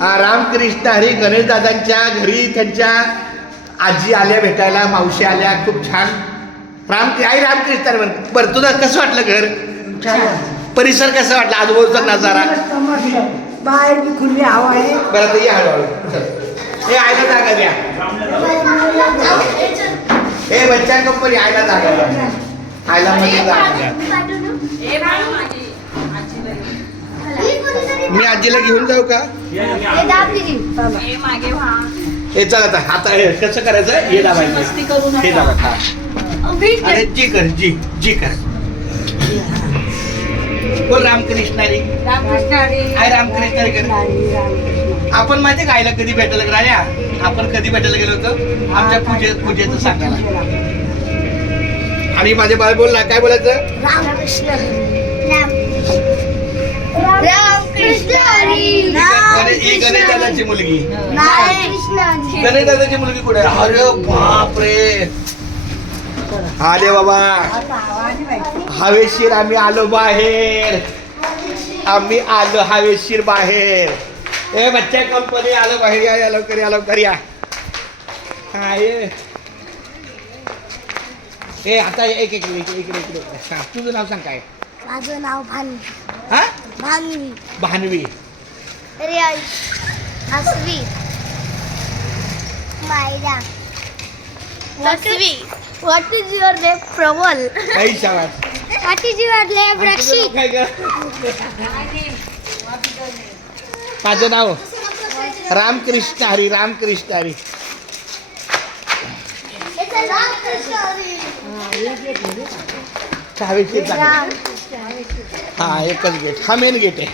रामकृष्ण हरी. गणेश दादांच्या घरी त्यांच्या आजी आल्या भेटायला, मावशी आल्या, खूप छान. आई रामकृष्ण हरी. बरं तुला कसं वाटलं घर, परिसर कसं वाटलं, आजूबाजूचा नजारा? बाहेर बी खुली हवा आहे. बरं तर या हळूहळू. हे आयला जागा द्या. हे बच्चा कंपनी आयला जागा द्या. आयला मध्ये जागा द्या. मी आजीला घेऊन जाऊ का? हे चला आता. आता हे कसं करायचं, हे दाबायचं, हे दाबा. हा अरे जी कर, जी जी कर. बोल रामकृष्ण हरी. आय रामकृष्ण हरी कर. आपण माहिती का आईला कधी भेटायला गेलो? राया, आपण कधी भेटायला गेलो होतो? आमच्या पूजेचं सांगायला. आणि माझे बाळ बोलला, काय बोलायचं? रामकृष्ण गणेश दादाची मुलगी. गणेश दादाची मुलगी कुठे? अरे बापरे. आले बाबा, हवेशीर आम्ही आलो बाहेर. आम्ही आलो हवेशीर बाहेर. ए बच्चा कंपनी आलो बाहेर. या लवकर, या लवकर या. हा ए आता एक एक इकडे. तुझं नाव सांग. काय माझं नाव भानवी. हा? भानवी. भानवी. रियाज. हसवी. Myra. Lakshmi. What is your name? प्रबल. काही शाबास. What is your name? रक्षित. काय ग? माझं नाव रामकृष्ण हरी. रामकृष्ण हरी. हा एकच गेट. हा मेन गेट आहे.